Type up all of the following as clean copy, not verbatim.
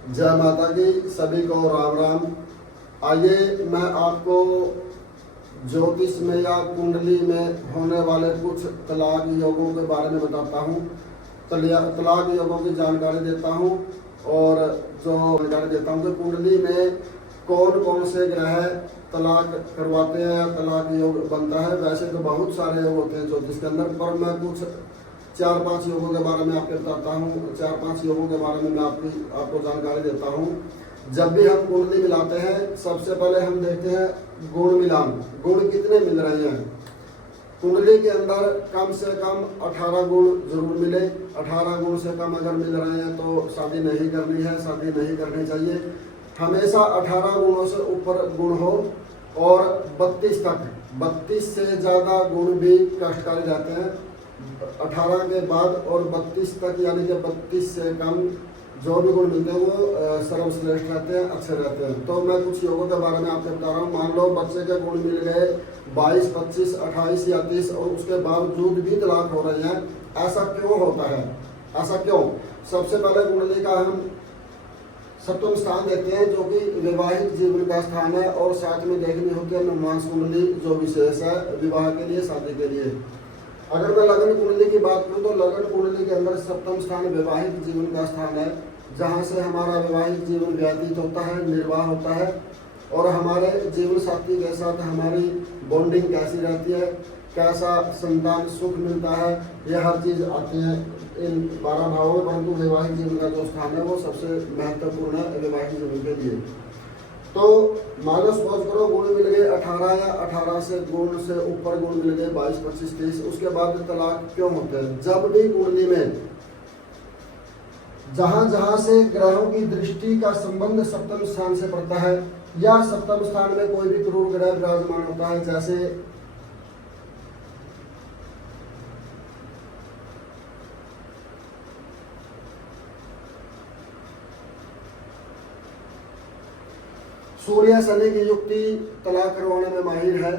जय माता की, सभी को राम राम। आइए मैं आपको ज्योतिष में या कुंडली में होने वाले कुछ तलाक योगों के बारे में बताता हूँ। तलाक योगों की जानकारी देता हूँ और जो जानकारी देता हूँ कि कुंडली में कौन कौन से ग्रह तलाक करवाते हैं या तलाक योग बनता है। वैसे तो बहुत सारे योग होते हैं ज्योतिष के अंदर, पर मैं कुछ 4-5 योगों के बारे में आपको बताता हूँ। 4-5 योगों के बारे में मैं आपको जानकारी देता हूँ। जब भी हम कुंडली मिलाते हैं, सबसे पहले हम देखते हैं गुण मिलान, गुण कितने मिल रहे हैं। कुंडली के अंदर कम से कम 18 गुण जरूर मिले। 18 गुण से कम अगर मिल रहे हैं तो शादी नहीं करनी है, शादी नहीं करनी चाहिए। हमेशा 18 गुणों से ऊपर गुण हो और 32 तक, 32 से ज़्यादा गुण भी कष्टकारी रहते हैं। 18 के बाद और 32 तक, यानी कि 32 से कम जो भी गुण मिलते हैं वो सर्वश्रेष्ठ रहते हैं, अच्छे रहते हैं। तो मैं कुछ योगों के बारे में आपको बता रहा हूँ। मान लो बच्चे के गुण मिल गए 22, 25, 28 या 30 और उसके बावजूद भी तलाक हो रहे हैं, ऐसा क्यों होता है? ऐसा क्यों? सबसे पहले कुंडली का हम सप्तम स्थान देखते हैं, जो कि वैवाहिक जीवन का स्थान है, और साथ में देखनी होती है नवमांस कुंडली, जो विशेष है विवाह के लिए, शादी के लिए। अगर मैं लगन कुंडली की बात करूं तो लगन कुंडली के अंदर सप्तम स्थान वैवाहिक जीवन का स्थान है, जहां से हमारा वैवाहिक जीवन व्यतीत होता है, निर्वाह होता है, और हमारे जीवन साथी के साथ हमारी बॉन्डिंग कैसी रहती है, कैसा संतान सुख मिलता है, ये हर चीज़ आती है इन 12 भावों में। परंतु वैवाहिक जीवन का जो स्थान है वो सबसे महत्वपूर्ण है वैवाहिक जीवन के लिए। तो मानो सपोज करो गुण मिल गए 18 या 18 से गुण से ऊपर गुण मिल गए 22, 25, 30, उसके बाद तलाक क्यों होते हैं? जब भी कुंडली में जहां जहां से ग्रहों की दृष्टि का संबंध सप्तम स्थान से पड़ता है, या सप्तम स्थान में कोई भी क्रूर ग्रह विराजमान होता है, जैसे सूर्य शनि की युक्ति तलाक करवाने में माहिर है।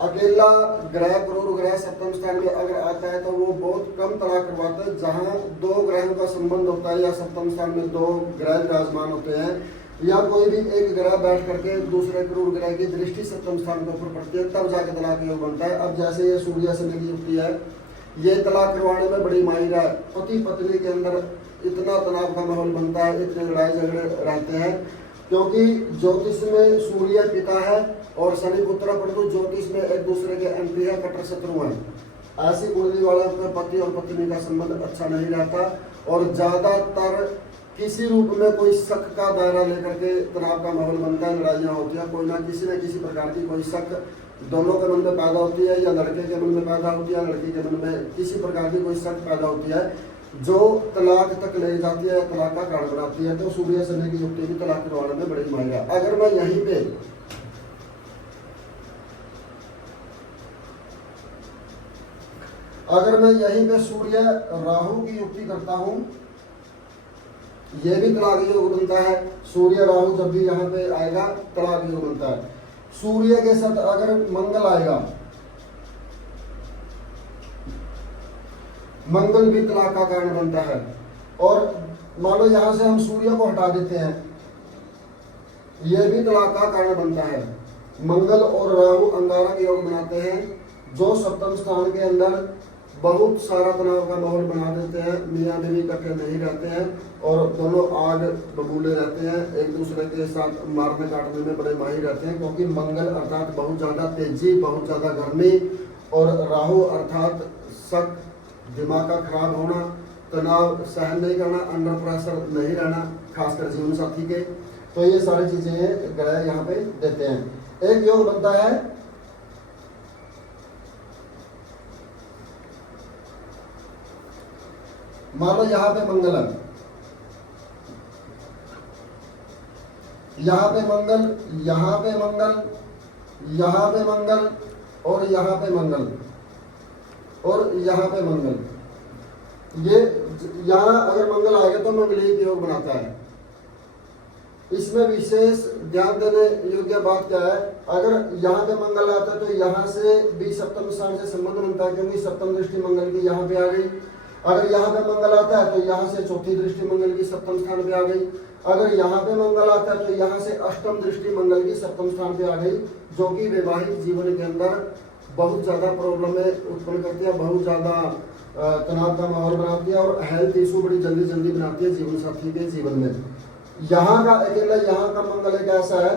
अकेला ग्रह क्रूर ग्रह सप्तम स्थान में अगर आता है तो वो बहुत कम तलाक करवाता है। जहां 2 ग्रहों का संबंध होता है या सप्तम स्थान में 2 ग्रह विराजमान होते हैं, या कोई भी एक ग्रह बैठ करके दूसरे क्रूर ग्रह की दृष्टि सप्तम स्थान के ऊपर पड़ती है, तब जाके तलाक योग बनता है। अब जैसे ये सूर्य शनि की युक्ति है, ये तलाक करवाने में बड़ी माहिर है। पति पत्नी के अंदर इतना तनाव का माहौल बनता है, इतने लड़ाई झगड़े रहते हैं, क्योंकि ज्योतिष में सूर्य पिता है और शनि पुत्र, परंतु ज्योतिष में एक दूसरे के एंटी है, कट्टर शत्रु है। ऐसी कुंडली वाले अपने पति और पत्नी का संबंध अच्छा नहीं रहता, और ज्यादातर किसी रूप में कोई शक का दायरा लेकर के तनाव का माहौल बनता है, लड़ाइयाँ होती है, कोई ना किसी प्रकार की कोई शक दोनों के मन में पैदा होती है, या लड़के के मन में पैदा होती है, लड़की के मन में किसी प्रकार की कोई शक पैदा होती है, जो तलाक तक ले जाती है, तलाक का कारण बनाती है। तो सूर्य शनि की युक्ति भी तलाक करवाने में बड़ी माहिर है। अगर मैं यहीं पे सूर्य राहु की युक्ति करता हूं, यह भी तलाक योग बनता है। सूर्य राहु जब भी यहाँ पे आएगा तलाक योग बनता है। सूर्य के साथ अगर मंगल आएगा, मंगल भी तलाक का कारण बनता है। और मान लो यहां से हम सूर्य को हटा देते हैं, यह भी तलाक का कारण बनता है। मंगल और राहु अंगारक योग बनाते हैं, जो सप्तम स्थान के अंदर बहुत सारा तनाव का माहौल बना देते हैं। मियाँ बीवी इकट्ठे नहीं रहते हैं और दोनों आग बबूले रहते हैं, एक दूसरे के साथ मारने काटने में बड़े माहिर रहते हैं, क्योंकि मंगल अर्थात बहुत ज़्यादा तेजी, बहुत ज़्यादा गर्मी, और राहु अर्थात शक, दिमाग का खराब होना, तनाव सहन नहीं करना, अंडर प्रेशर नहीं रहना, खासकर जीवन साथी के। तो ये सारी चीजें ग्रह यहाँ पे देते हैं। एक योग बनता है मान लो यहाँ पे मंगल है, यहाँ पे मंगल, यहाँ पे मंगल, यहाँ पे मंगल, और यहाँ पे मंगल, और यहाँ पे मंगल। ये यहाँ अगर मंगल आएगा तो मंगलीय योग बनाता है। इसमें विशेष ध्यान देने योग्य बात क्या है? अगर यहाँ पे मंगल आता है तो यहाँ से भी सप्तम स्थान से संबंध बनता है, क्योंकि सप्तम दृष्टि मंगल की यहाँ पे आ गई। अगर यहाँ पे मंगल आता है तो यहाँ से चौथी दृष्टि मंगल की सप्तम स्थान पे आ गई। अगर यहाँ पे मंगल आता है तो यहाँ से अष्टम दृष्टि मंगल की सप्तम स्थान पे आ गई, जो कि वैवाहिक जीवन के अंदर बहुत ज्यादा प्रॉब्लम उत्पन्न करती है, बहुत ज्यादा तनाव का माहौल बनाती है और हेल्थ इशू बड़ी जल्दी जल्दी बनाती है जीवन साथी के जीवन में। यहाँ का अकेला यहाँ का मंगल एक ऐसा है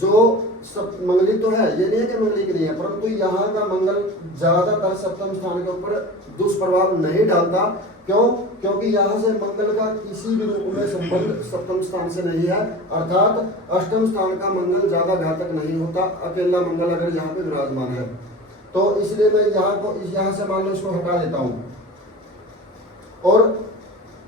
जो सब मंगली तो है, ये नहीं है कि मंगली की नहीं है, परंतु यहाँ का मंगल ज्यादातर सप्तम स्थान के ऊपर दुष्प्रभाव नहीं डालता। क्यों? क्योंकि यहाँ से मंगल का किसी भी रूप में संबंध सप्तम स्थान से नहीं है, अर्थात अष्टम स्थान का मंगल ज्यादा घातक नहीं होता अकेला मंगल अगर यहाँ पे विराजमान है तो। इसलिए मैं यहाँ से मान लो इसको हटा देता हूँ। और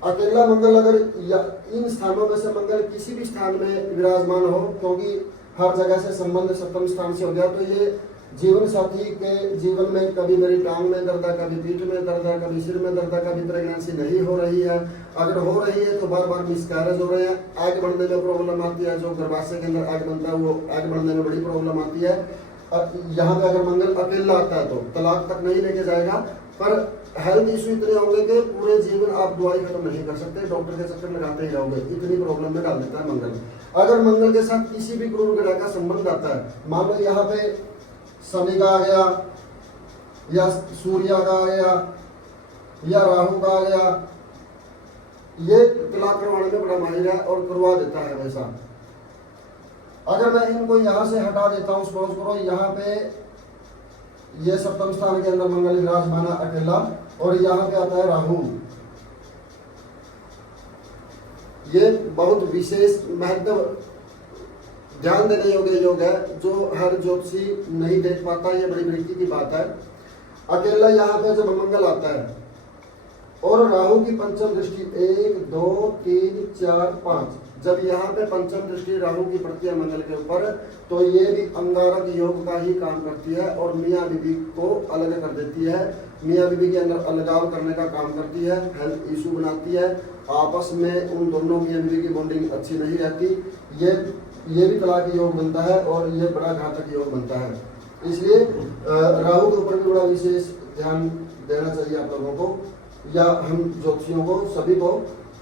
अकेला मंगल अगर इन स्थानों में से मंगल किसी भी स्थान में विराजमान हो, क्योंकि हर जगह से संबंध सप्तम स्थान से हो गया, तो ये जीवन साथी के जीवन में कभी मेरी टांग में दर्द है, कभी पीठ में दर्द है, कभी सिर में दर्द है, कभी प्रेगनेंसी नहीं हो रही है, अगर हो रही है तो बार बार मिसकैरेज हो रहे हैं, एग बढ़ने में प्रॉब्लम आती है, जो गर्भाशय के अंदर एग बनता है वो एग बढ़ने में बड़ी प्रॉब्लम आती है। यहाँ पे अगर मंगल अकेला आता है तो तलाक तक नहीं लेके जाएगा, पर हेल्थ इशू इतने होंगे कि पूरे जीवन आप दवाई खत्म नहीं कर सकते, डॉक्टर के चक्कर लगाते ही रहोगे, इतनी प्रॉब्लम में डाल देता है मंगल। अगर मंगल के साथ किसी भी क्रूर ग्रह का संबंध आता है, मान लो यहाँ पे शनि का आ गया या सूर्य का आ गया या राहु का आ गया, ये तलाक करवाने में बड़ा माहिर है और करवा देता है हमेशा। अगर मैं इनको यहाँ से हटा देता हूँ, सपोज करो यहाँ पे ये सप्तम स्थान के अंदर मंगल विराजमान है अकेला, और यहाँ पे आता है राहु, ये बहुत विशेष महत्व ध्यान देने योग्य योग है, जो हर ज्योतिषी नहीं देख पाता, ये बड़ी बड़ी की बात है। अकेला यहाँ पे जब मंगल आता है और राहु की पंचम दृष्टि 1 2 3 4 5, जब यहाँ पे पंचम दृष्टि राहु की पड़ती है मंगल के ऊपर, तो ये भी अंगारक योग का ही काम करती है और मियाँ बीबी को अलग कर देती है, मियाँ बीबी के अंदर अलगाव करने का काम करती है, हेल्थ इशू बनाती है, आपस में उन दोनों मियाँ बीबी की बॉन्डिंग अच्छी नहीं रहती, ये भी तलाक योग बनता है और ये बड़ा घातक योग बनता है। इसलिए राहु के ऊपर भी बड़ा विशेष ध्यान देना चाहिए आप लोगों को या हम ज्योतिषियों को, सभी को।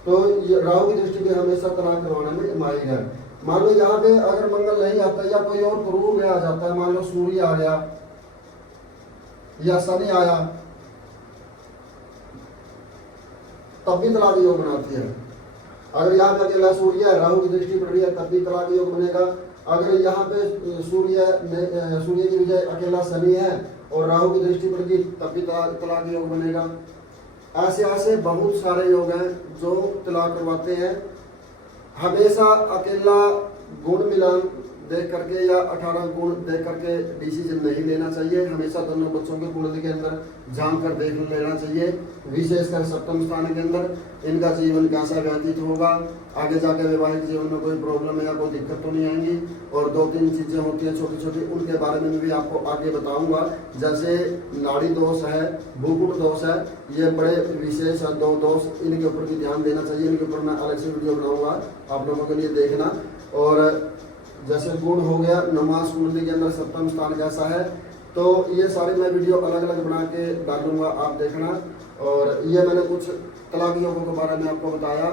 तो ये राहु की दृष्टि पे हमेशा तलाक करवाने में माहिर है। मान लो यहाँ पे अगर मंगल नहीं आता या कोई और क्रूर ग्रह आ जाता है, मान लो सूर्य आ गया या शनि आया, तब भी तलाक योग बनाती है। अगर यहाँ पे अकेला सूर्य है, राहु की दृष्टि पड़ रही है, तब भी तलाक योग बनेगा। अगर यहाँ पे सूर्य की बजाय अकेला शनि है और राहु की दृष्टि पड़ गई, तब भी तलाक योग बनेगा। ऐसे ऐसे बहुत सारे योग हैं जो तलाक करवाते हैं। हमेशा अकेला गुण मिलान देख करके या 18 गुण देख करके डिसीजन नहीं लेना चाहिए, हमेशा दोनों बच्चों के कुंडली के अंदर झांक कर देख लेना चाहिए, विशेषकर सप्तम स्थान के अंदर इनका जीवन कैसा व्यतीत होगा, आगे जाकर वैवाहिक जीवन में कोई प्रॉब्लम है या कोई दिक्कत तो नहीं आएंगी। और 2-3 चीजें होती हैं छोटी छोटी, उनके बारे में भी आपको आगे बताऊंगा, जैसे नाड़ी दोष है, भूकुट दोष है, ये बड़े विशेष है 2 दोष, इनके ऊपर भी ध्यान देना चाहिए, इनके ऊपर मैं अलग से वीडियो बनाऊंगा आप लोगों के लिए देखना। और जैसे गुण हो गया, नमाज कुंडली के अंदर सप्तम स्थान कैसा है, तो ये सारी मैं वीडियो अलग अलग बना के डालूंगा, आप देखना। और ये मैंने कुछ तलाक योगों के बारे में आपको बताया,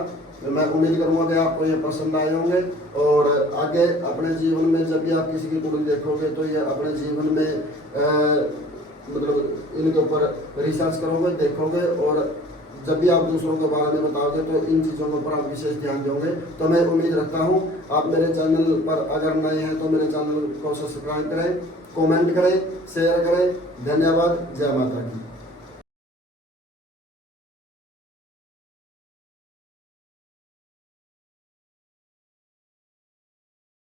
मैं उम्मीद करूंगा कि आपको ये पसंद आए होंगे। और आगे अपने जीवन में जब भी आप किसी की कुंडली देखोगे तो ये अपने जीवन में मतलब इनके ऊपर रिसर्च करोगे, देखोगे, और जब भी आप दूसरों के बारे में बताओगे तो इन चीज़ों के ऊपर आप विशेष ध्यान दोगे। तो मैं उम्मीद रखता हूँ आप मेरे चैनल पर अगर नए हैं तो मेरे चैनल को सब्सक्राइब करें, कमेंट करें, शेयर करें। धन्यवाद। जय माता की।